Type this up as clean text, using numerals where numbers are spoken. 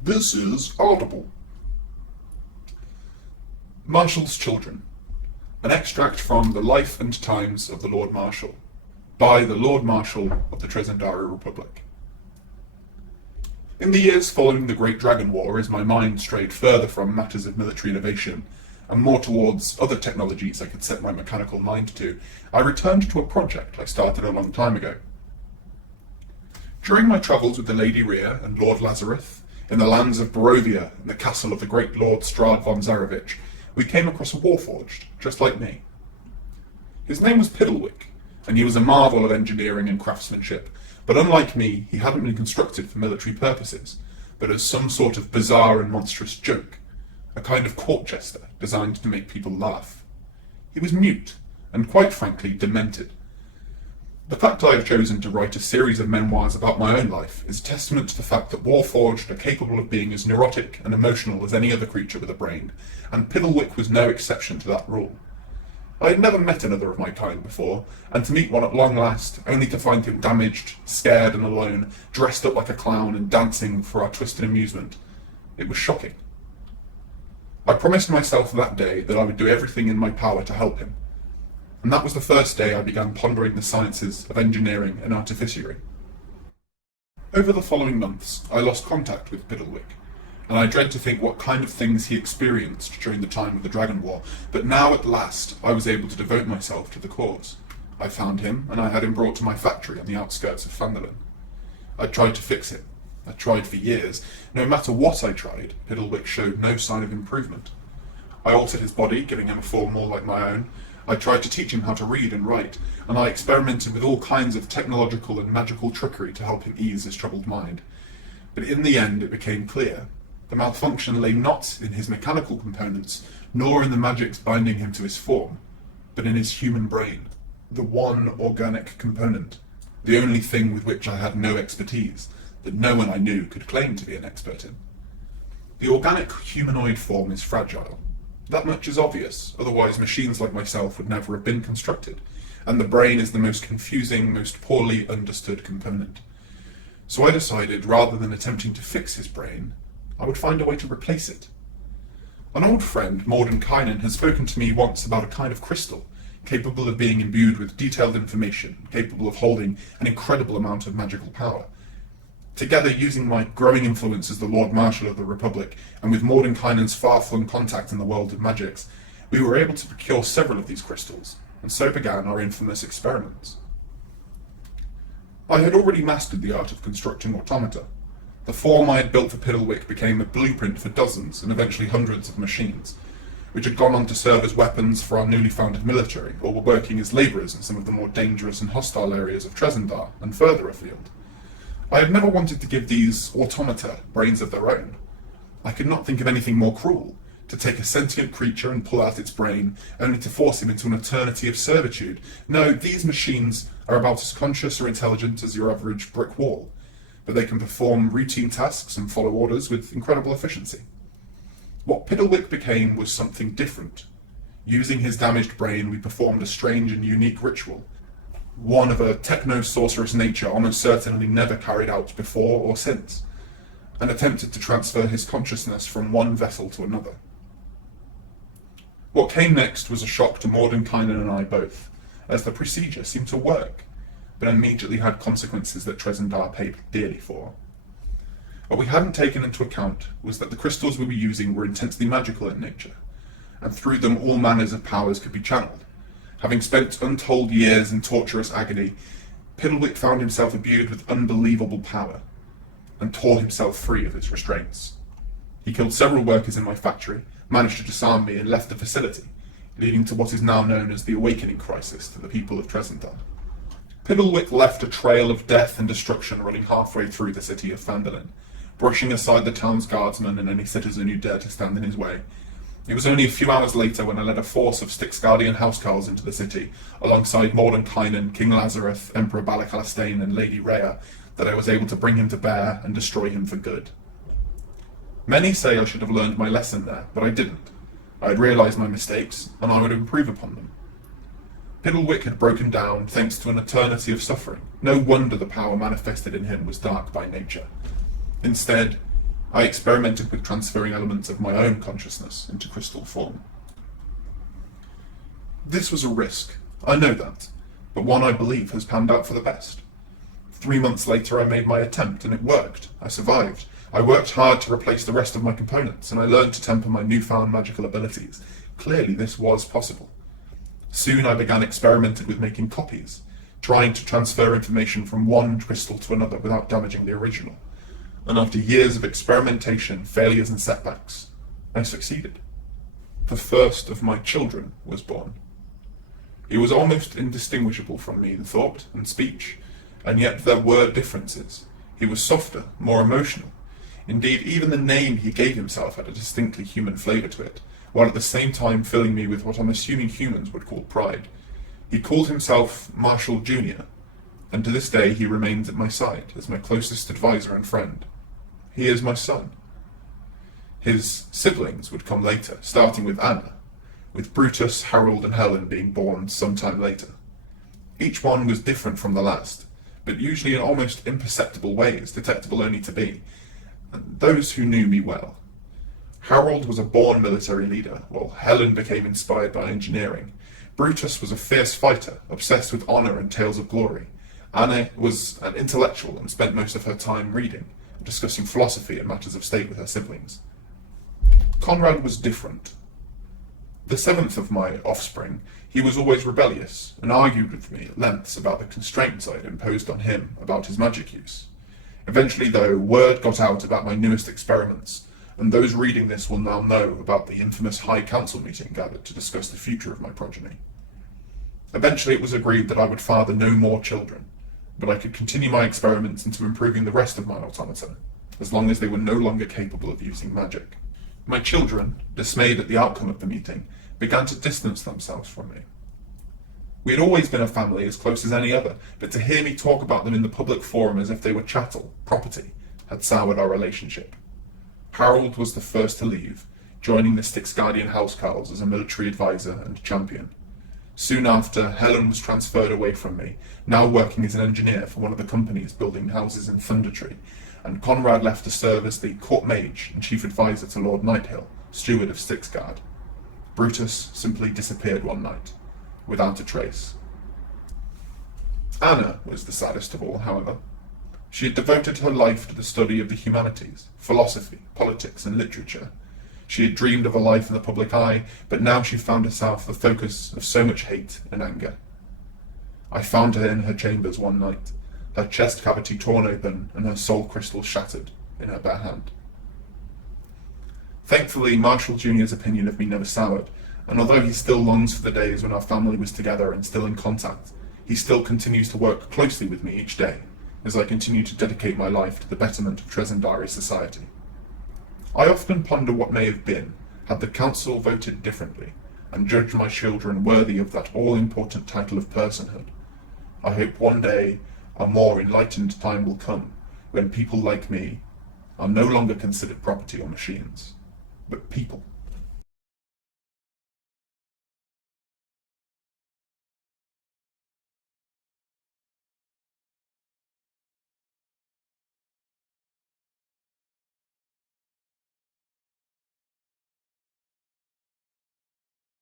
This is Audible. Marshall's Children. An extract from The Life and Times of the Lord Marshal, by the Lord Marshal of the Tresendari Republic. In the years following the Great Dragon War, as my mind strayed further from matters of military innovation, and more towards other technologies I could set my mechanical mind to, I returned to a project I started a long time ago. During my travels with the Lady Rhea and Lord Lazarus, in the lands of Barovia and the castle of the great Lord Strahd von Zarevich, we came across a Warforged, just like me. His name was Piddlewick, and he was a marvel of engineering and craftsmanship, but unlike me, he hadn't been constructed for military purposes, but as some sort of bizarre and monstrous joke, a kind of court jester designed to make people laugh. He was mute, and quite frankly demented. The fact I have chosen to write a series of memoirs about my own life is a testament to the fact that Warforged are capable of being as neurotic and emotional as any other creature with a brain, and Piddlewick was no exception to that rule. I had never met another of my kind before, and to meet one at long last, only to find him damaged, scared and alone, dressed up like a clown and dancing for our twisted amusement, it was shocking. I promised myself that day that I would do everything in my power to help him, and that was the first day I began pondering the sciences of engineering and artificery. Over the following months, I lost contact with Piddlewick, and I dread to think what kind of things he experienced during the time of the Dragon War, but now at last I was able to devote myself to the cause. I found him, and I had him brought to my factory on the outskirts of Phandalin. I tried to fix him. I tried for years. No matter what I tried, Piddlewick showed no sign of improvement. I altered his body, giving him a form more like my own. I tried to teach him how to read and write, and I experimented with all kinds of technological and magical trickery to help him ease his troubled mind. But in the end it became clear. The malfunction lay not in his mechanical components, nor in the magics binding him to his form, but in his human brain, the one organic component, the only thing with which I had no expertise, that no one I knew could claim to be an expert in. The organic humanoid form is fragile. That much is obvious, otherwise machines like myself would never have been constructed, and the brain is the most confusing, most poorly understood component. So I decided, rather than attempting to fix his brain, I would find a way to replace it. An old friend, Mordenkainen, has spoken to me once about a kind of crystal, capable of being imbued with detailed information, capable of holding an incredible amount of magical power. Together, using my growing influence as the Lord Marshal of the Republic, and with Mordenkainen's far-flung contact in the world of magics, we were able to procure several of these crystals, and so began our infamous experiments. I had already mastered the art of constructing automata. The form I had built for Piddlewick became a blueprint for dozens, and eventually hundreds of machines, which had gone on to serve as weapons for our newly founded military, or were working as labourers in some of the more dangerous and hostile areas of Tresendar, and further afield. I had never wanted to give these automata brains of their own. I could not think of anything more cruel, to take a sentient creature and pull out its brain, only to force him into an eternity of servitude. No, these machines are about as conscious or intelligent as your average brick wall, but they can perform routine tasks and follow orders with incredible efficiency. What Piddlewick became was something different. Using his damaged brain, we performed a strange and unique ritual, one of a techno-sorcerous nature almost certainly never carried out before or since, and attempted to transfer his consciousness from one vessel to another. What came next was a shock to Mordenkainen and I both, as the procedure seemed to work, but immediately had consequences that Tresendar paid dearly for. What we hadn't taken into account was that the crystals we were using were intensely magical in nature, and through them all manners of powers could be channeled. Having spent untold years in torturous agony, Piddlewick found himself imbued with unbelievable power, and tore himself free of its restraints. He killed several workers in my factory, managed to disarm me, and left the facility, leading to what is now known as the Awakening Crisis to the people of Tresendar. Piddlewick left a trail of death and destruction running halfway through the city of Phandalin, brushing aside the town's guardsmen and any citizen who dared to stand in his way. It was only a few hours later when I led a force of Styxgardian housecarls into the city, alongside Mordenkainen, King Lazarus, Emperor Balakalastein, and Lady Rhea, that I was able to bring him to bear and destroy him for good. Many say I should have learned my lesson there, but I didn't. I had realised my mistakes, and I would improve upon them. Piddlewick had broken down thanks to an eternity of suffering. No wonder the power manifested in him was dark by nature. Instead, I experimented with transferring elements of my own consciousness into crystal form. This was a risk, I know that, but one I believe has panned out for the best. 3 months later I made my attempt and it worked. I survived. I worked hard to replace the rest of my components and I learned to temper my newfound magical abilities. Clearly this was possible. Soon I began experimenting with making copies, trying to transfer information from one crystal to another without damaging the original. And after years of experimentation, failures and setbacks, I succeeded. The first of my children was born. He was almost indistinguishable from me in thought and speech, and yet there were differences. He was softer, more emotional. Indeed, even the name he gave himself had a distinctly human flavour to it, while at the same time filling me with what I'm assuming humans would call pride. He called himself Marshall Jr., and to this day he remains at my side as my closest advisor and friend. He is my son. His siblings would come later, starting with Anna, with Brutus, Harold and Helen being born sometime later. Each one was different from the last, but usually in almost imperceptible ways, detectable only to me, and those who knew me well. Harold was a born military leader, while Helen became inspired by engineering. Brutus was a fierce fighter, obsessed with honour and tales of glory. Anna was an intellectual and spent most of her time reading, and discussing philosophy and matters of state with her siblings. Conrad was different. The seventh of my offspring, he was always rebellious, and argued with me at lengths about the constraints I had imposed on him about his magic use. Eventually, though, word got out about my newest experiments, and those reading this will now know about the infamous High Council meeting gathered to discuss the future of my progeny. Eventually it was agreed that I would father no more children, but I could continue my experiments into improving the rest of my automata, as long as they were no longer capable of using magic. My children, dismayed at the outcome of the meeting, began to distance themselves from me. We had always been a family as close as any other, but to hear me talk about them in the public forum as if they were chattel, property, had soured our relationship. Harold was the first to leave, joining the Styx Guardian housecarls as a military advisor and champion. Soon after, Helen was transferred away from me, now working as an engineer for one of the companies building houses in Thundertree, and Conrad left to serve as the court mage and chief advisor to Lord Nighthill, steward of Styxguard. Brutus simply disappeared one night, without a trace. Anna was the saddest of all, however. She had devoted her life to the study of the humanities, philosophy, politics, and literature. She had dreamed of a life in the public eye, but now she found herself the focus of so much hate and anger. I found her in her chambers one night, her chest cavity torn open and her soul crystal shattered in her bare hand. Thankfully, Marshall Jr.'s opinion of me never soured, and although he still longs for the days when our family was together and still in contact, he still continues to work closely with me each day, as I continue to dedicate my life to the betterment of Trezendari society. I often ponder what may have been, had the council voted differently, and judged my children worthy of that all-important title of personhood. I hope one day a more enlightened time will come, when people like me are no longer considered property or machines, but people.